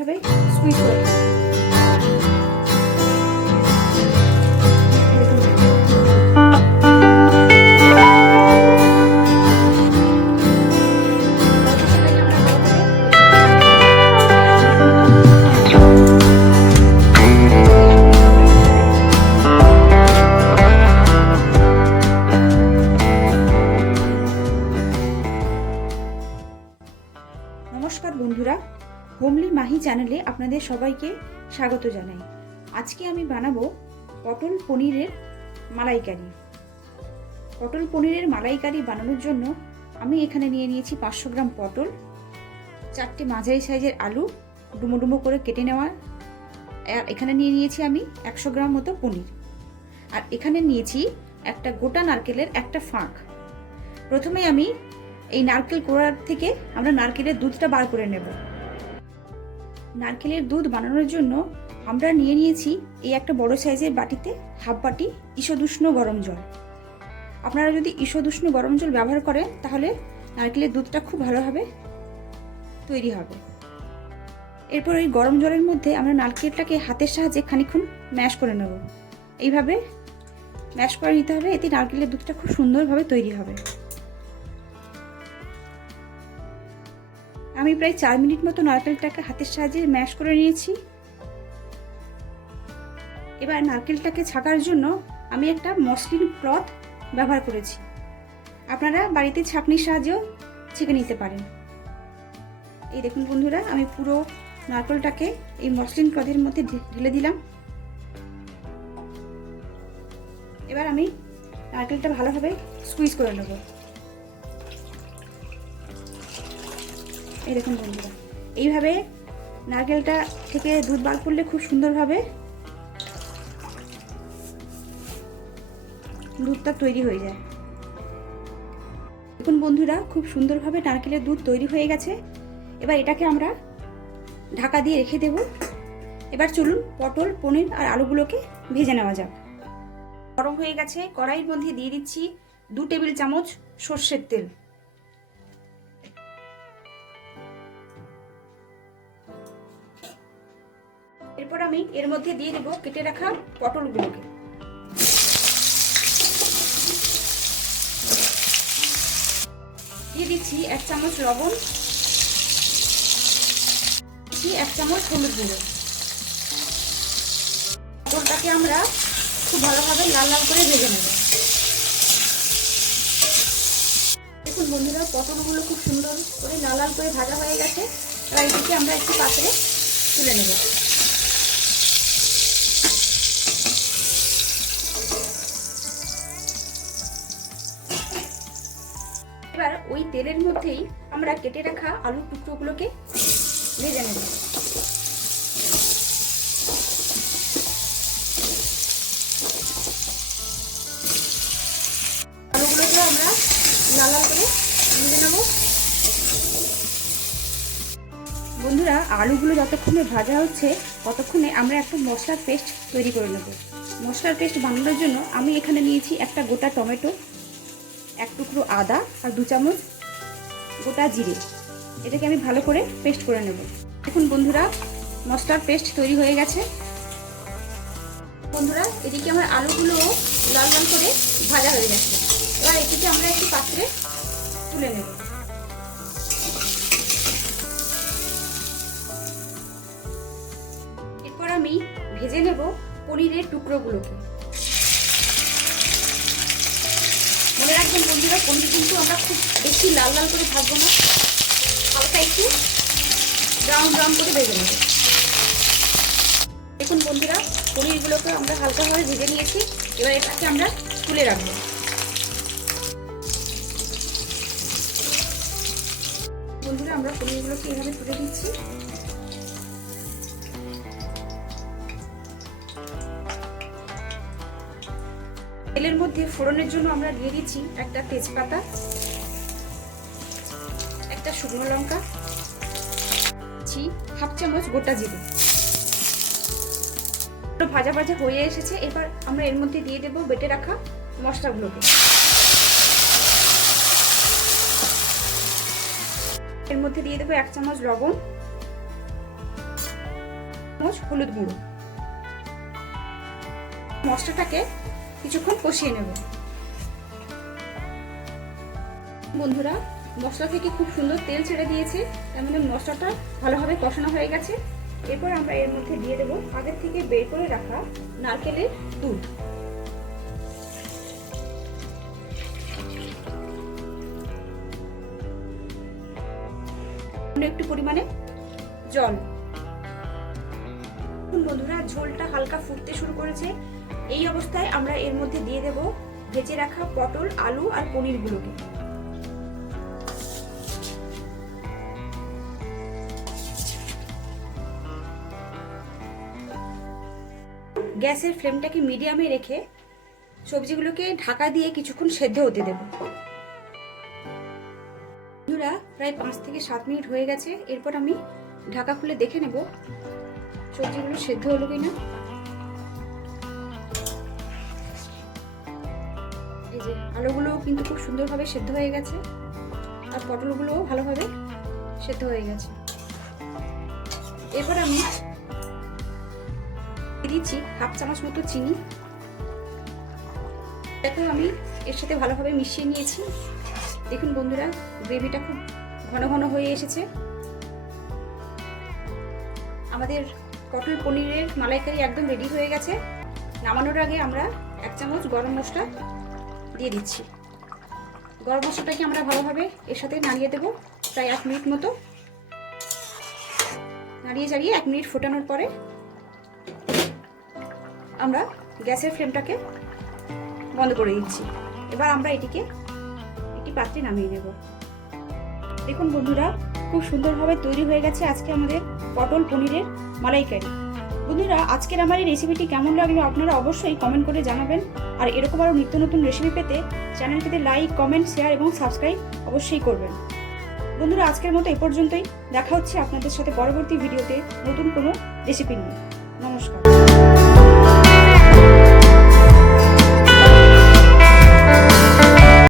হবে? স্কুইজ করে নমস্কার বন্ধুরা হোমলি মাহি চ্যানেলে আপনাদের সবাইকে স্বাগত জানাই। আজকে আমি বানাবো পটল পনিরের মালাইকারি। পটল পনিরের মালাইকারি বানানোর জন্য আমি এখানে নিয়ে নিয়েছি পাঁচশো গ্রাম পটল, চারটে মাঝারি সাইজের আলু, ডুমো ডুমো করে কেটে নেওয়া, আর এখানে নিয়ে নিয়েছি আমি একশো গ্রাম মতো পনির। আর এখানে নিয়েছি একটা গোটা নারকেলের একটা ফাঁক। প্রথমে আমি এই নারকেল কোড়ার থেকে আমরা নারকেলের দুধটা বার করে নেব। নারকেলের দুধ বানানোর জন্য আমরা নিয়ে নিয়েছি এই একটা বড় সাইজের বাটিতে হাফ বাটি ঈষদুষ্ণ গরম জল। আপনারা যদি ঈষদুষ্ণ গরম জল ব্যবহার করেন, তাহলে নারকেলের দুধটা খুব ভালোভাবে তৈরি হবে। এরপর ওই গরম জলের মধ্যে আমরা নারকেলটাকে হাতের সাহায্যে খানিক্ষণ ম্যাশ করে নেব। এইভাবে ম্যাশ করে নিতে হবে, এতে নারকেলের দুধটা খুব সুন্দরভাবে তৈরি হবে। আমি প্রায় চার মিনিট মতো নারকেলটাকে হাতের সাহায্যে ম্যাশ করে নিয়েছি। এবার নারকেলটাকে ছাকার জন্য আমি একটা মসলিন ক্লথ ব্যবহার করেছি। আপনারা বাড়িতে ছাঁকনির সাহায্যেও ছেঁকে নিতে পারেন। এই দেখুন বন্ধুরা, আমি পুরো নারকেলটাকে এই মসলিন ক্লথের মধ্যে ঢেলে দিলাম। এবার আমি নারকেলটা ভালোভাবে স্কুইজ করে নেব। এই দেখুন বন্ধুরা। এইভাবে নারকেলটা থেকে দুধ বার করলে খুব সুন্দরভাবে দুধটা তৈরি হয়ে যায়। দেখুন বন্ধুরা, খুব সুন্দরভাবে নারকেলের দুধ তৈরি হয়ে গেছে। এবার এটাকে আমরা ঢাকা দিয়ে রেখে দেব। এবার চলুন পটল, পনির আর আলুগুলোকে ভেজে নেওয়া যাক। গরম হয়ে গেছে, কড়াইয়ের মধ্যে দিয়ে দিচ্ছি দু টেবিল চামচ সর্ষের তেল। এরপর আমি এর মধ্যে দিয়ে দেবো কেটে রাখা পটলগুলোকে। দিয়ে দিচ্ছি এক চামচ লবণ এক চামচ হলুদ গুঁড়ো। পটলটাকে আমরা খুব ভালোভাবে লাল লাল করে ভেজে নেব। দেখুন বন্ধুরা, পটলগুলো খুব সুন্দর করে লাল লাল করে ভাজা হয়ে গেছে। এবার এদিকে আমরা একটু পাত্রে তুলে নেব। তেলের মধ্যেই আমরা কেটে রাখা আলুর টুকরোগুলোকে ভেজে নেব। আলুগুলোকে আমরা লাল লাল করে ভেজে নেব। বন্ধুরা, আলুগুলো যতক্ষণে ভাজা হচ্ছে, ততক্ষণে আমরা একটা মশলার পেস্ট তৈরি করে নেব। মশলার পেস্ট বানানোর জন্য আমি এখানে নিয়েছি একটা গোটা টমেটো, এক টুকরো আদা আর দু চামচ গোটা জিরে। এটাকে আমি ভালো করে পেস্ট করে নেব। দেখুন বন্ধুরা, মশলার পেস্ট তৈরি হয়ে গেছে। বন্ধুরা, এদিকে আমার আলুগুলো লাল লাল করে ভাজা হয়ে গেছে। এবার এটিকে আমরা একটি পাত্রে তুলে নেব। এরপর আমি ভেজে নেব পনিরের টুকরোগুলোকে। মনে রাখবেন বন্ধুরা পনির কিন্তু আমরা খুব বেশি লাল লাল করে ভাজবো না। হালকা একটু ব্রাউন ব্রাউন করে ভেজে নেব। দেখুন বন্ধুরা, পনিরগুলোকে আমরা হালকাভাবে ভেজে নিয়েছি। এবার এটাকে আমরা তুলে রাখব। বন্ধুরা, আমরা পনিরগুলোকে এভাবে তুলে দিচ্ছি। তেলের মধ্যে ফোড়নের জন্য আমরা দিয়ে দিচ্ছি একটা তেজপাতা, একটা শুকনো লঙ্কা দিচ্ছি হাফ চামচ গোটা জিরে। একটু ভাজা ভাজা হয়ে এসেছে, এবার আমরা এর মধ্যে দিয়ে দেবো বেটে রাখা মশলাগুলোকে। এর মধ্যে দিয়ে দেবো এক চামচ লবণ চামচ হলুদ গুঁড়ো। মশলাটাকে কিছুক্ষণ কষিয়ে নেব। বন্ধুরা, মশলা থেকে খুব সুন্দর তেল ছেড়ে দিয়েছে। তার মানে মশলাটা ভালোভাবে কষানো হয়ে গেছে। এরপর আমরা এর মধ্যে দিয়ে দেবো আগের থেকে বের করে রাখা নারকেলের দুধ। একটু পরিমাণে জল। বন্ধুরা, ঝোলটা হালকা ফুটতে শুরু করেছে। এই অবস্থায় আমরা এর মধ্যে দিয়ে দেব ভেজে রাখা পটল, আলু আর পনিরগুলোকে। গ্যাসের ফ্লেমটাকে মিডিয়ামে রেখে সবজিগুলোকে ঢাকা দিয়ে কিছুক্ষণ সেদ্ধ হতে দেব। বন্ধুরা, প্রায় পাঁচ থেকে সাত মিনিট হয়ে গেছে। এরপর আমি ঢাকা খুলে দেখে নেব সবজিগুলো সেদ্ধ হলো কিনা। এই যে আলুগুলো কিন্তু খুব সুন্দরভাবে সেদ্ধ হয়ে গেছে। আর পটলগুলোও ভালোভাবে সেদ্ধ হয়ে গেছে। এরপর আমি দিচ্ছি হাফ চামচ মতো চিনি। দেখো আমি এর সাথে ভালোভাবে মিশিয়ে নিয়েছি। দেখুন বন্ধুরা, গ্রেভিটা খুব ঘন ঘন হয়ে এসেছে। আমাদের পটল পনিরের মালাইকারি একদম রেডি হয়ে গেছে। নামানোর আগে আমরা এক চামচ গরম মশলা দিয়ে দিচ্ছি। গরম মশলাটাকে আমরা ভালোভাবে এর সাথে নাড়িয়ে দেবো প্রায় এক মিনিট মতো। নাড়িয়ে চাড়িয়ে এক মিনিট ফোটানোর পরে আমরা গ্যাসের ফ্লেমটাকে বন্ধ করে দিচ্ছি। এবার আমরা এটিকে একটি পাত্রে নামিয়ে নেব। দেখুন বন্ধুরা, খুব সুন্দরভাবে তৈরি হয়ে গেছে আজকে আমাদের পটল পনিরের মালাইকারি। বন্ধুরা, আজকের আমার এই রেসিপিটি কেমন লাগল আপনারা অবশ্যই কমেন্ট করে জানাবেন। আর এরকম আরও নিত্য নতুন রেসিপি পেতে চ্যানেলটিতে লাইক কমেন্ট শেয়ার এবং সাবস্ক্রাইব অবশ্যই করবেন। বন্ধুরা, আজকের মতো এ পর্যন্তই। দেখা হচ্ছে আপনাদের সাথে পরবর্তী ভিডিওতে নতুন কোনো রেসিপি নিয়ে। নমস্কার।